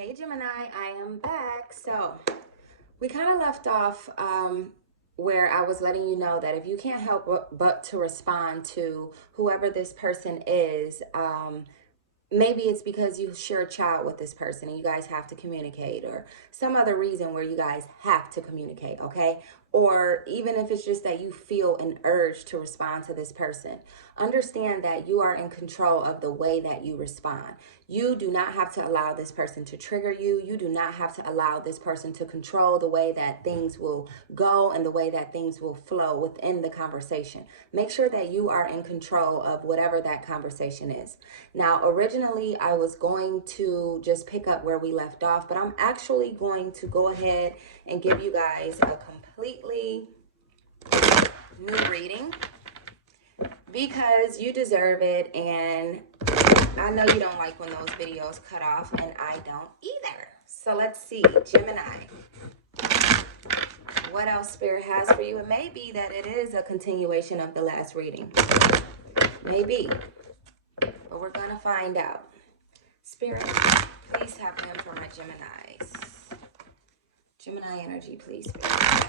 Hey Gemini, I am back. So we kind of left off where I was letting you know that if you can't help but to respond to whoever this person is, maybe it's because you share a child with this person and you guys have to communicate, or some other reason where you guys have to communicate, okay? Or even if it's just that you feel an urge to respond to this person, understand that you are in control of the way that you respond. You do not have to allow this person to trigger you. You do not have to allow this person to control the way that things will go and the way that things will flow within the conversation. Make sure that you are in control of whatever that conversation is. Now, originally, I was going to just pick up where we left off, but I'm actually going to go ahead and give you guys a completely new reading because you deserve it, and I know you don't like when those videos cut off, and I don't either. So let's see, Gemini, what else Spirit has for you? It may be that it is a continuation of the last reading. Maybe. But we're going to find out. Spirit, please have them for my Geminis. Gemini energy, please, Spirit.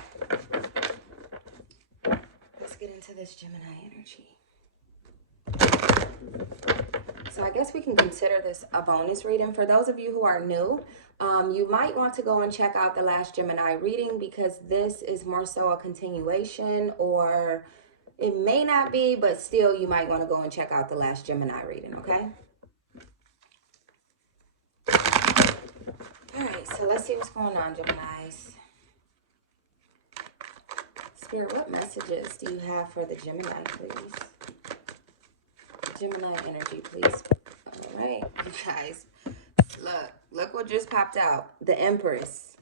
Let's get into this Gemini energy. So I guess we can consider this a bonus reading. For those of you who are new, you might want to go and check out the last Gemini reading because this is more so a continuation, or it may not be, but still you might want to go and check out the last Gemini reading, okay? All right, so let's see what's going on, Geminis. Spirit, what messages do you have for the Gemini, please? Gemini energy, please. All right, you guys, look what just popped out. The Empress.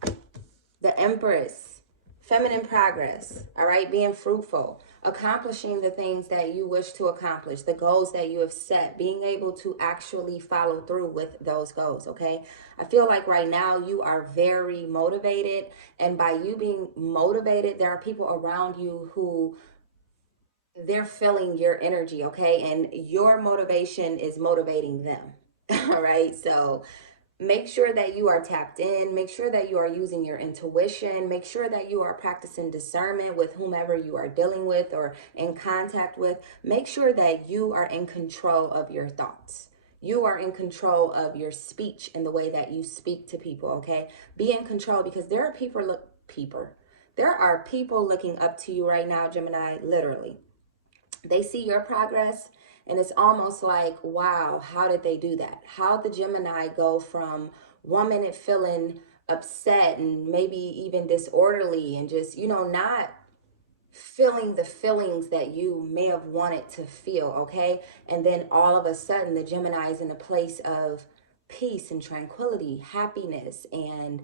The Empress. Feminine progress, all right? Being fruitful, accomplishing the things that you wish to accomplish, the goals that you have set, being able to actually follow through with those goals, okay? I feel like right now you are very motivated, and by you being motivated, there are people around you who they're feeling your energy, okay? And your motivation is motivating them, all right? So make sure that you are tapped in. Make sure that you are using your intuition. Make sure that you are practicing discernment with whomever you are dealing with or in contact with. Make sure that you are in control of your thoughts. You are in control of your speech and the way that you speak to people, okay? Be in control, because there are there are people looking up to you right now, Gemini, literally. They see your progress, and it's almost like, wow, how did they do that? How did the Gemini go from 1 minute feeling upset and maybe even disorderly and just, not feeling the feelings that you may have wanted to feel, okay? And then all of a sudden, the Gemini is in a place of peace and tranquility, happiness, and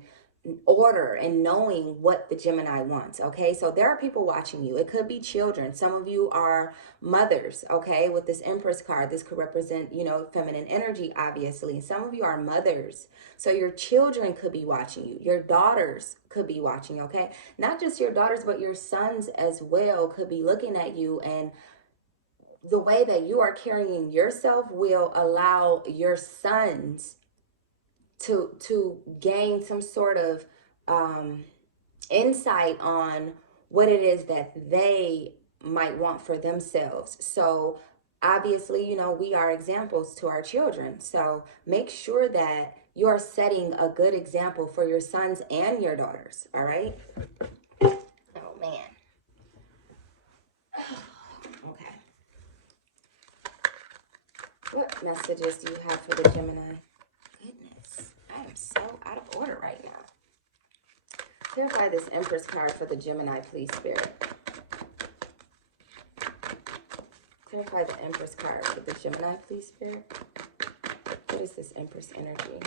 order, and knowing what the Gemini wants, okay? So there are people watching you. It could be children. Some of you are mothers, okay? With this Empress card, this could represent, feminine energy, obviously. Some of you are mothers. So your children could be watching you. Your daughters could be watching, okay? Not just your daughters, but your sons as well could be looking at you, and the way that you are carrying yourself will allow your sons to gain some sort of insight on what it is that they might want for themselves. So obviously, we are examples to our children. So make sure that you're setting a good example for your sons and your daughters. All right. Oh man. Okay. What messages do you have for the Gemini? Goodness, I am so out of order right now. Clarify this Empress card for the Gemini, please, Spirit. Clarify the Empress card for the Gemini, please, Spirit. What is this Empress energy?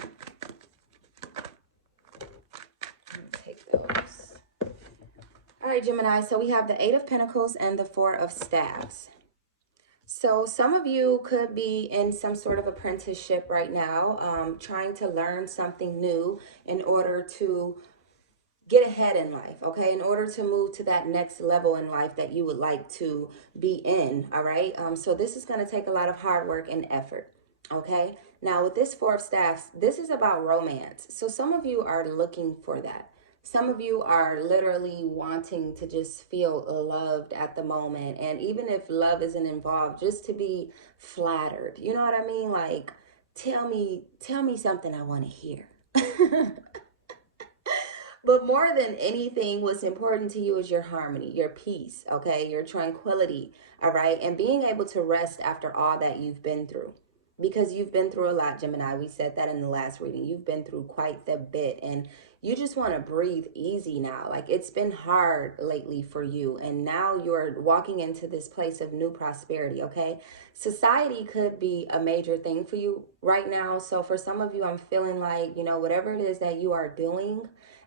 I'm going to take those. All right, Gemini, so we have the Eight of Pentacles and the Four of Staves. So some of you could be in some sort of apprenticeship right now, trying to learn something new in order to get ahead in life, okay? In order to move to that next level in life that you would like to be in, all right? So this is going to take a lot of hard work and effort, okay? Now, with this Four of Staffs, this is about romance. So some of you are looking for that. Some of you are literally wanting to just feel loved at the moment. And even if love isn't involved, just to be flattered. You know what I mean? Like, tell me something I want to hear. But more than anything, what's important to you is your harmony, your peace, okay? Your tranquility, all right? And being able to rest after all that you've been through. Because you've been through a lot, Gemini. We said that in the last reading. You've been through quite the bit. And you just want to breathe easy now. Like, it's been hard lately for you. And now you're walking into this place of new prosperity, okay? Society could be a major thing for you right now. So for some of you, I'm feeling like, you know, whatever it is that you are doing,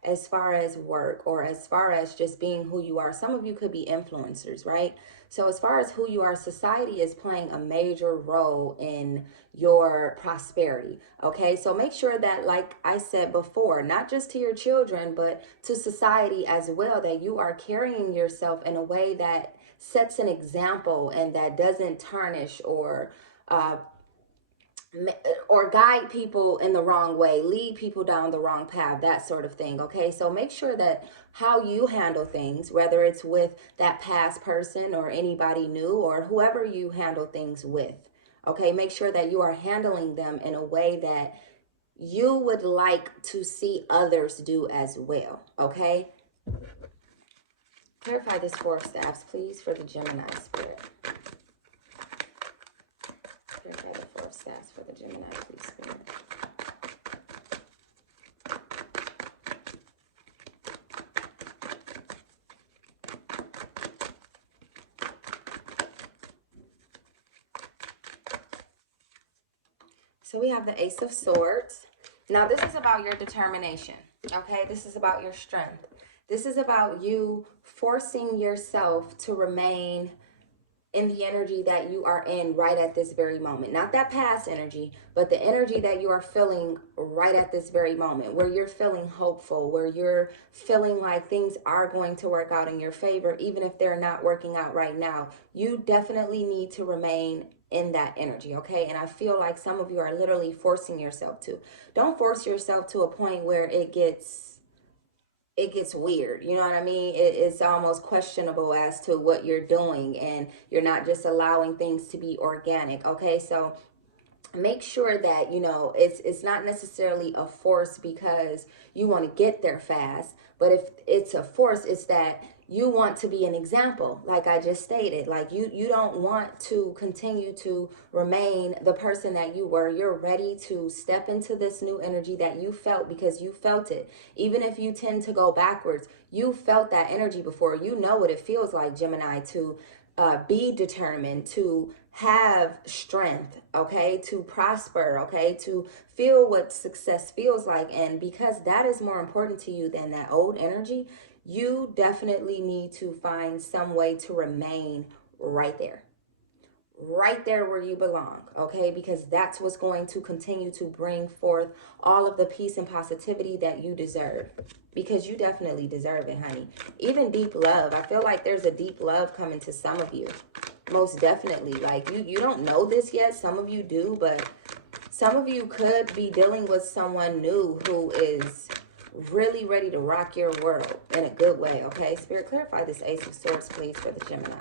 as far as work or as far as just being who you are. Some of you could be influencers, right? So as far as who you are, society is playing a major role in your prosperity, okay? So make sure that, like I said before, not just to your children, but to society as well, that you are carrying yourself in a way that sets an example and that doesn't tarnish or guide people in the wrong way, lead people down the wrong path, that sort of thing, okay? So make sure that how you handle things, whether it's with that past person or anybody new or whoever you handle things with, okay? Make sure that you are handling them in a way that you would like to see others do as well, okay? Clarify this Four of Staffs, please, for the Gemini spirit. Clarify the Four of Staffs for the Gemini, please, spirit. So we have the Ace of Swords. Now this is about your determination, okay? This is about your strength. This is about you forcing yourself to remain in the energy that you are in right at this very moment. Not that past energy, but the energy that you are feeling right at this very moment, where you're feeling hopeful, where you're feeling like things are going to work out in your favor, even if they're not working out right now. You definitely need to remain in that energy, okay? And I feel like some of you are literally forcing yourself to. Don't force yourself to a point where it gets weird. You know what I mean? It's almost questionable as to what you're doing, and you're not just allowing things to be organic, okay? So make sure that, you know, it's not necessarily a force because you want to get there fast, but if it's a force, it's that you want to be an example, like I just stated. Like you don't want to continue to remain the person that you were. You're ready to step into this new energy that you felt because you felt it. Even if you tend to go backwards, you felt that energy before. You know what it feels like, Gemini, to be determined, to have strength, okay, to prosper, okay, to feel what success feels like. And because that is more important to you than that old energy, you definitely need to find some way to remain right there where you belong, okay? Because that's what's going to continue to bring forth all of the peace and positivity that you deserve, because you definitely deserve it, honey. Even deep love. I feel like there's a deep love coming to some of you. Most definitely. Like you don't know this yet. Some of you do, but some of you could be dealing with someone new who is really ready to rock your world in a good way, okay? Spirit, clarify this Ace of Swords, please, for the Gemini.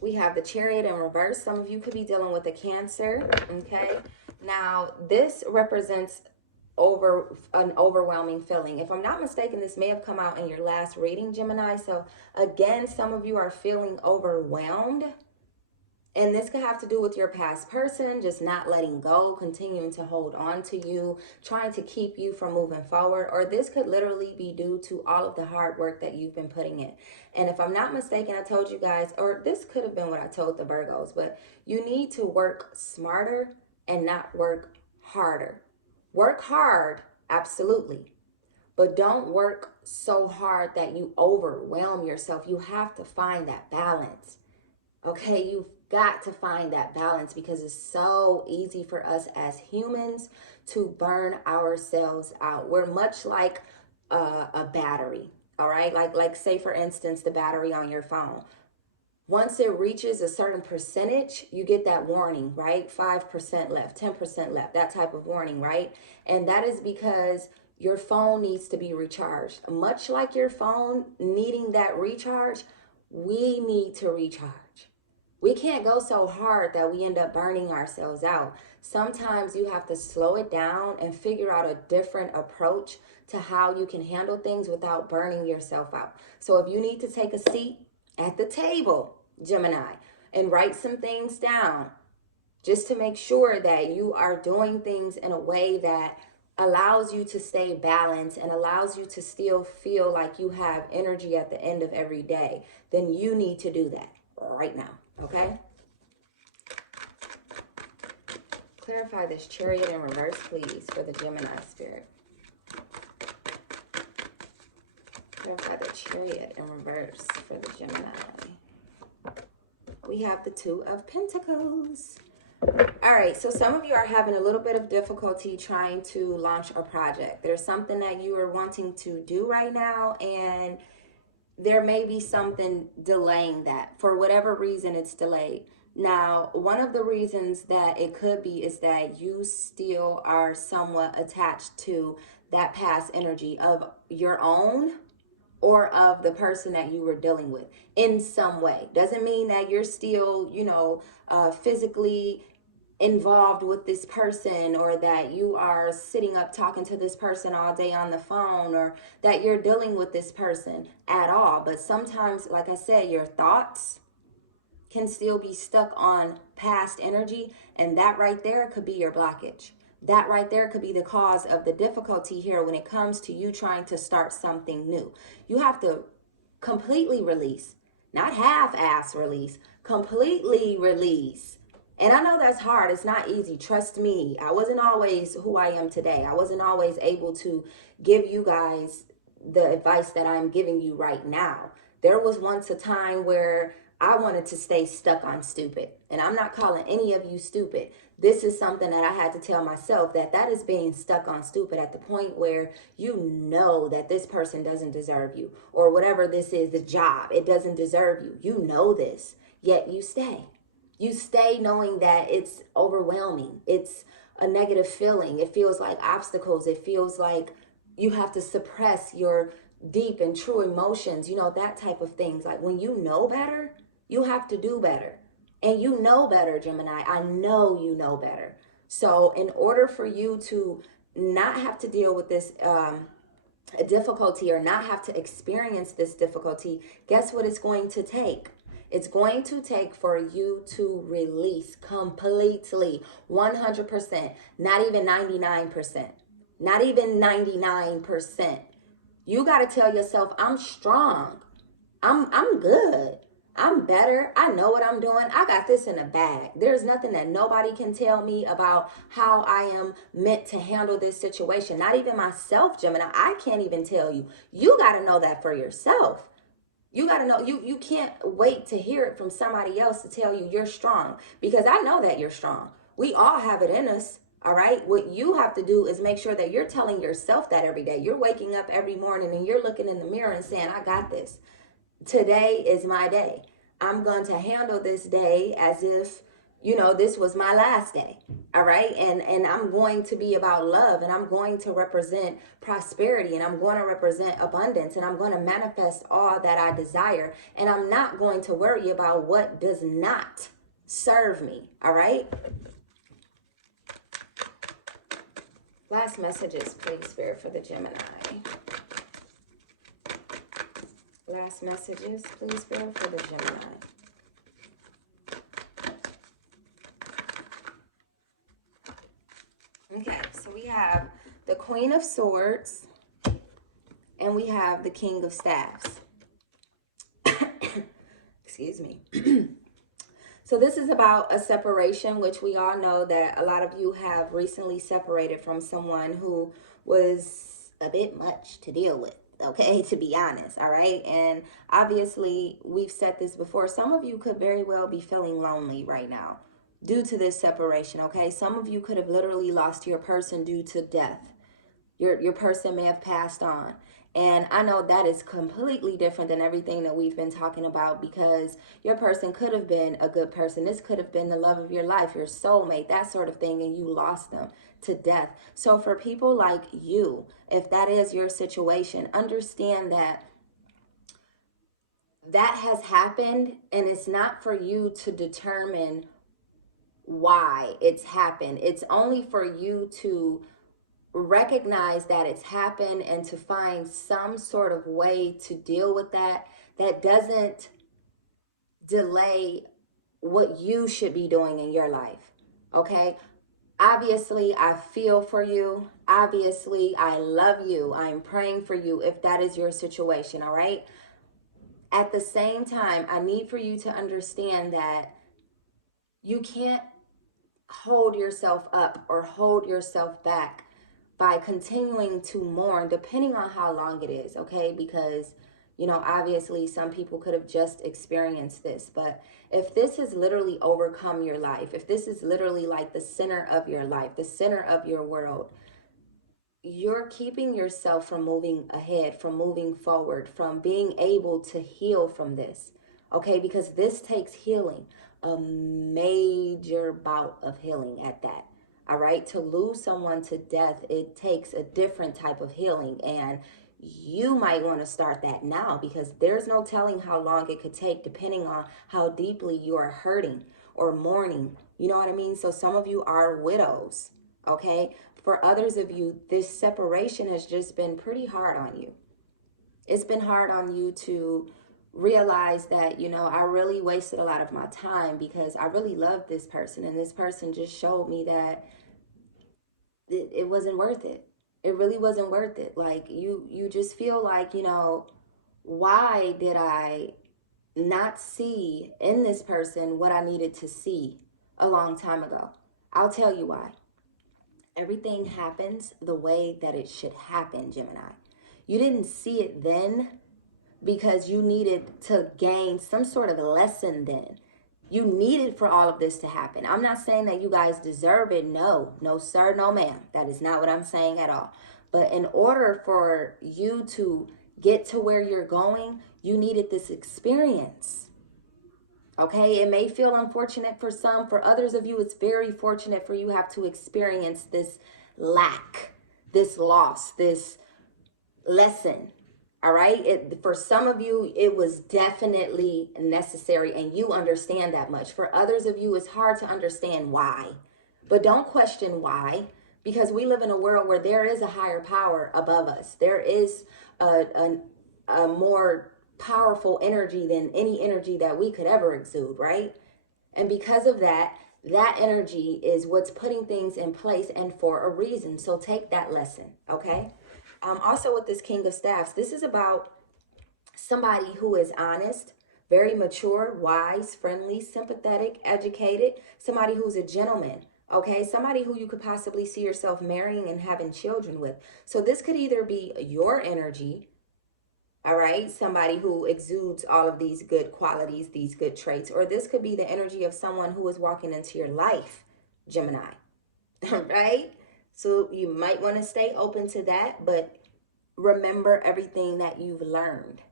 We have the Chariot in reverse. Some of you could be dealing with a Cancer, okay? Now, this represents an overwhelming feeling. If I'm not mistaken, this may have come out in your last reading, Gemini. So, again, some of you are feeling overwhelmed. And this could have to do with your past person, just not letting go, continuing to hold on to you, trying to keep you from moving forward. Or this could literally be due to all of the hard work that you've been putting in. And if I'm not mistaken, I told you guys, or this could have been what I told the Virgos, but you need to work smarter and not work harder. Work hard, absolutely. But don't work so hard that you overwhelm yourself. You have to find that balance. Okay, you've got to find that balance, because it's so easy for us as humans to burn ourselves out. We're much like a battery, all right? Like say, for instance, the battery on your phone. Once it reaches a certain percentage, you get that warning, right? 5% left, 10% left, that type of warning, right? And that is because your phone needs to be recharged. Much like your phone needing that recharge, we need to recharge. We can't go so hard that we end up burning ourselves out. Sometimes you have to slow it down and figure out a different approach to how you can handle things without burning yourself out. So if you need to take a seat at the table, Gemini, and write some things down just to make sure that you are doing things in a way that allows you to stay balanced and allows you to still feel like you have energy at the end of every day, then you need to do that right now, okay? Clarify this Chariot in reverse, please, for the Gemini spirit. Clarify the Chariot in reverse for the Gemini. We have the Two of Pentacles. All right, so some of you are having a little bit of difficulty trying to launch a project. There's something that you are wanting to do right now, and there may be something delaying that. For whatever reason, it's delayed. Now, one of the reasons that it could be is that you still are somewhat attached to that past energy of your own or of the person that you were dealing with in some way. Doesn't mean that you're still, physically involved with this person, or that you are sitting up talking to this person all day on the phone, or that you're dealing with this person at all. But sometimes, like I said, your thoughts can still be stuck on past energy, and that right there could be your blockage. That right there could be the cause of the difficulty here when it comes to you trying to start something new. You have to completely release, not half-ass release, completely release. And I know that's hard. It's not easy. Trust me. I wasn't always who I am today. I wasn't always able to give you guys the advice that I'm giving you right now. There was once a time where I wanted to stay stuck on stupid. And I'm not calling any of you stupid. This is something that I had to tell myself, that is being stuck on stupid at the point where you know that this person doesn't deserve you, or whatever this is, the job, it doesn't deserve you. You know this, yet you stay. You stay knowing that it's overwhelming. It's a negative feeling. It feels like obstacles. It feels like you have to suppress your deep and true emotions, that type of things. Like when you know better, you have to do better. And you know better, Gemini. I know you know better. So in order for you to not have to deal with this difficulty, or not have to experience this difficulty, guess what it's going to take? It's going to take for you to release completely, 100%, not even 99%, not even 99%. You got to tell yourself, I'm strong. I'm good. I'm better. I know what I'm doing. I got this in a bag. There's nothing that nobody can tell me about how I am meant to handle this situation. Not even myself, Gemini. I can't even tell you. You got to know that for yourself. You got to know, you can't wait to hear it from somebody else to tell you you're strong, because I know that you're strong. We all have it in us. All right. What you have to do is make sure that you're telling yourself that every day. You're waking up every morning and you're looking in the mirror and saying, I got this. Today is my day. I'm going to handle this day as if, this was my last day. All right. And I'm going to be about love, and I'm going to represent prosperity, and I'm going to represent abundance, and I'm going to manifest all that I desire. And I'm not going to worry about what does not serve me. All right. Last messages, please, Spirit, for the Gemini. Last messages, please, Spirit, for the Gemini. Okay, so we have the Queen of Swords, and we have the King of Staffs. Excuse me. So this is about a separation, which we all know that a lot of you have recently separated from someone who was a bit much to deal with. Okay, to be honest, all right? And obviously, we've said this before. Some of you could very well be feeling lonely right now due to this separation, okay? Some of you could have literally lost your person due to death. Your person may have passed on. And I know that is completely different than everything that we've been talking about, because your person could have been a good person. This could have been the love of your life, your soulmate, that sort of thing, and you lost them to death. So for people like you, if that is your situation, understand that that has happened, and it's not for you to determine why it's happened. It's only for you to recognize that it's happened and to find some sort of way to deal with that that doesn't delay what you should be doing in your life. Okay? Obviously, I feel for you. Obviously, I love you. I'm praying for you if that is your situation, all right? At the same time, I need for you to understand that you can't hold yourself up or hold yourself back by continuing to mourn, depending on how long it is, okay? Because, you know, obviously some people could have just experienced this, but if this has literally overcome your life, if this is literally like the center of your life, the center of your world, you're keeping yourself from moving ahead, from moving forward, from being able to heal from this, okay? Because this takes healing, a major bout of healing at that, all right? To lose someone to death, it takes a different type of healing, and you might want to start that now, because there's no telling how long it could take depending on how deeply you are hurting or mourning. You know what I mean? So some of you are widows, okay? For others of you, this separation has just been pretty hard on you. It's been hard on you to realize that, you know, I really wasted a lot of my time because I really loved this person, and this person just showed me that it wasn't worth it. It really wasn't worth it. Like you just feel like, you know, why did I not see in this person what I needed to see a long time ago? I'll tell you why. Everything happens the way that it should happen, Gemini. You didn't see it then because you needed to gain some sort of a lesson then. You needed for all of this to happen. I'm not saying that you guys deserve it. No, no, sir, no, ma'am. That is not what I'm saying at all. But in order for you to get to where you're going, you needed this experience. Okay, it may feel unfortunate for some. For others of you, it's very fortunate for you have to experience this lack, this loss, this lesson. All right, for some of you, it was definitely necessary, and you understand that much. For others of you, it's hard to understand why. But don't question why, because we live in a world where there is a higher power above us. There is a more powerful energy than any energy that we could ever exude, right? And because of that, that energy is what's putting things in place and for a reason. So take that lesson, okay? Also with this King of Staffs, this is about somebody who is honest, very mature, wise, friendly, sympathetic, educated, somebody who's a gentleman, okay? Somebody who you could possibly see yourself marrying and having children with. So this could either be your energy, all right, somebody who exudes all of these good qualities, these good traits, or this could be the energy of someone who is walking into your life, Gemini, all right? So you might want to stay open to that, but remember everything that you've learned.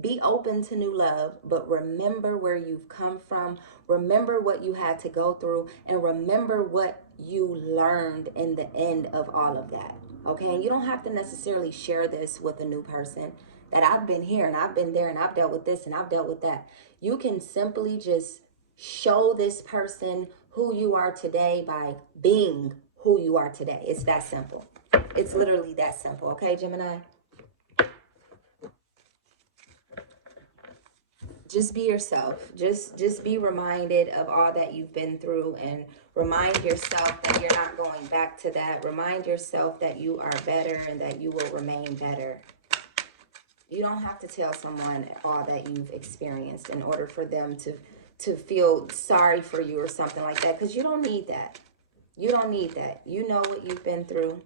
Be open to new love, but remember where you've come from. Remember what you had to go through, and remember what you learned in the end of all of that. Okay, and you don't have to necessarily share this with a new person that I've been here and I've been there and I've dealt with this and I've dealt with that. You can simply just show this person who you are today by being who you are today. It's that simple. It's literally that simple. Okay, Gemini? Just be yourself. Just be reminded of all that you've been through, and remind yourself that you're not going back to that. Remind yourself that you are better and that you will remain better. You don't have to tell someone all that you've experienced in order for them to feel sorry for you or something like that, because you don't need that. You don't need that. You know what you've been through.